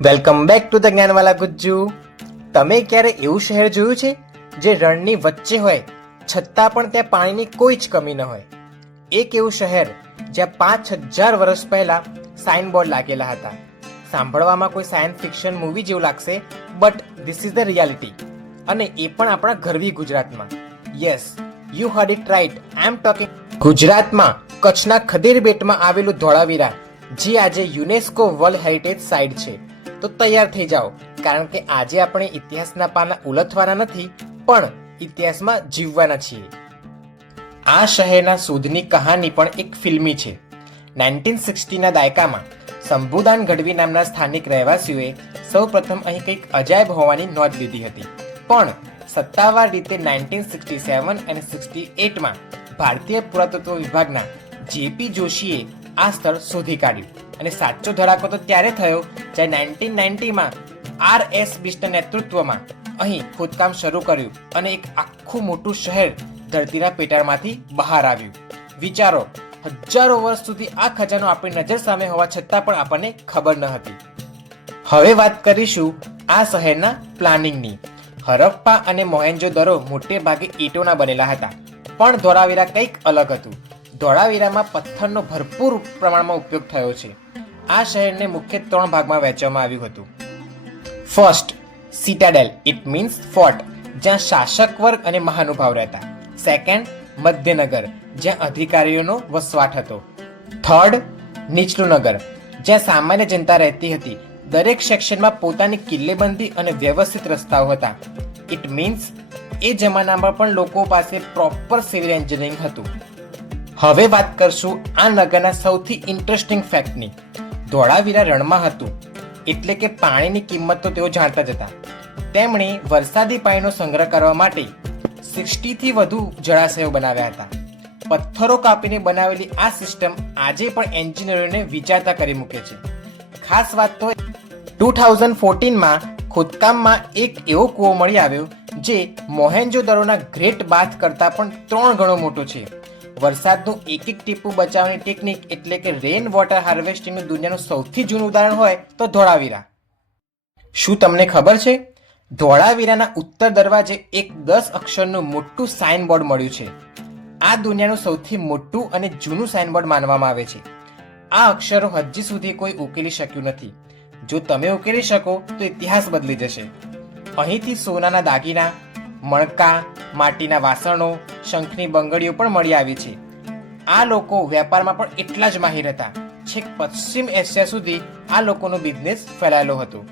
Welcome back to the Gyanwala Gujju. તમે ક્યારે એવું શહેર જોયું છે જે રણની વચ્ચે હોય છતાં પણ ત્યાં પાણીની કોઈ જ કમી ન હોય? એક એવું શહેર જ્યાં 5000 વર્ષ પહેલા સાઇનબોર્ડ લાગેલા હતા. સાંભળવામાં કોઈ સાયન્સ ફિક્શન મૂવી જેવું લાગશે, but this is the reality. અને એ પણ આપણા ગરવી ગુજરાતમાં. Yes, you heard it right, I am talking ગુજરાતમાં કચ્છના ખદેર બેટમાં આવેલું ધોળાવીરા, જે આજે યુનેસ્કો વર્લ્ડ હેરિટેજ સાઇટ છે. તો તૈયાર થઈ જાઓ, કારણ કે આજે આપણે ઇતિહાસના પાના ઉલટવાના નથી, પણ ઇતિહાસમાં જીવવાના છીએ. આ શહેરના શોધની કહાની પણ એક ફિલ્મી છે. 1960ના દાયકામાં શંભુદાન ગઢવી નામના સ્થાનિક રહેવાસીઓએ સૌ પ્રથમ અહીં કંઈક અજાયબ હોવાની નોંધ લીધી હતી. પણ સત્તાવાર રીતે 1967 અને 68માં ભારતીય પુરાતત્વ વિભાગના જેપી જોશીએ આ સ્થળ શોધી કાઢ્યું. અને સાચો ધડાકો તો ત્યારે થયો જ્યારે 1990માં RS બિસ્ટના નેતૃત્વમાં અહીં ખોદકામ શરૂ કર્યું અને એક આખું મોટું શહેર ધરતીના પેટાળમાંથી બહાર આવ્યું. વિચારો, હજારો વર્ષ સુધી આ ખજાનો આપણી નજર સામે હોવા છતાં પણ આપણને ખબર ન હતી. હવે વાત કરીશું આ શહેરના પ્લાનિંગની. હરપ્પા અને મોહેન્જો-દરો મોટે ભાગે ઈંટોના બનેલા હતા, પણ ધોળાવીરા કંઈક અલગ હતું. ધોળાવીરામાં પથ્થરનો ભરપૂર પ્રમાણમાં ઉપયોગ થયો છે. આ શહેરને મુખ્ય 3 ભાગમાં વહેંચવામાં આવ્યું હતું. ફર્સ્ટ, સિટાડેલ, ઇટ મીન્સ ફોર્ટ, જ્યાં શાસક વર્ગ અને મહાનુભાવ રહેતા. સેકન્ડ, મધ્યનગર, જ્યાં અધિકારીઓનો વસવાટ હતો. થર્ડ, નીચલું નગર, જ્યાં સામાન્ય જનતા રહેતી હતી. દરેક સેક્શનમાં પોતાની કિલ્લેબંધી અને વ્યવસ્થિત રસ્તાઓ હતા. ઇટ મીન્સ એ જમાનામાં પણ લોકો પાસે પ્રોપર સિવિલ એન્જિનિયરિંગ હતું. હવે વાત કરશું આ નગરના સૌથી ઇન્ટરેસ્ટિંગ ફેક્ટની. ધોળાવીરા રણમાં હતું, એટલે કે પાણીની કિંમત તો તેઓ જાણતા જ હતા. તેમણે વરસાદી પાણીનો સંગ્રહ કરવા માટે 60થી વધુ જળાશયો બનાવ્યા હતા. પથ્થરો કાપીને બનાવેલી આ સિસ્ટમ આજે પણ એન્જિનિયરોને વિચારતા કરી મૂકે છે. ખાસ વાત તો 2014માં ખોદકામમાં એક એવો કૂવો મળી આવ્યો જે મોહેન્જો-દરોના ગ્રેટ બાથ કરતાં પણ 3 ગણો મોટો છે. વરસાદનું એક એક ટીપું બચાવવાની ટેકનિક એટલે કે રેન વોટર હાર્વેસ્ટિંગનું દુનિયાનું સૌથી જૂનું ઉદાહરણ હોય તો ધોળાવીરા. શું તમને ખબર છે, ધોળાવીરાના ઉત્તર દરવાજે એક 10 અક્ષરનું મોટું સાઇનબોર્ડ મળ્યું છે. આ દુનિયાનું સૌથી મોટું અને જૂનું સાઇનબોર્ડ માનવામાં આવે છે. આ અક્ષરો હજી સુધી કોઈ ઉકેલી શક્યું નથી. જો તમે ઉકેલી શકો તો ઇતિહાસ બદલી જશે. અહીંથી સોનાના દાગીના, મણકા, માટીના વાસણો, શંખની બંગડીઓ પણ મળી આવી છે. આ લોકો વેપારમાં પણ એટલા જ માહિર હતા. છેક પશ્ચિમ એશિયા સુધી આ લોકોનો બિઝનેસ ફેલાયેલો હતો.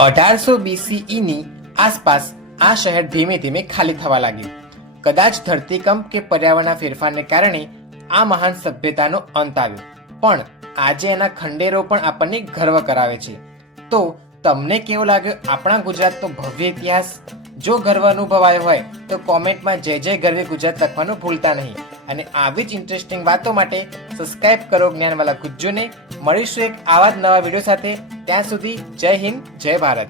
1800 BCEની આસપાસ આ શહેર ધીમે ધીમે ખાલી થવા લાગ્યું. કદાચ ધરતીકંપ કે પર્યાવરણના ફેરફારને કારણે આ મહાન સભ્યતાનો અંત આવ્યો. પણ આજે એના ખંડેરો પણ આપણને ગર્વ કરાવે છે. તો તમને કેવો લાગ્યો આપણા ગુજરાતનો ભવ્ય ઇતિહાસ? જો ગર્વ અનુભવાયો હોય તો કોમેન્ટમાં જય જય ગરવી ગુજરાત લખવાનું ભૂલતા નહીં. અને આવી જ ઇન્ટરેસ્ટિંગ વાતો માટે સબસ્ક્રાઇબ કરો જ્ઞાનવાલા ગુજ્જુને. મળીશું એક આવા જ નવા વિડીયો સાથે. ત્યાં સુધી જય હિન્દ, જય ભારત.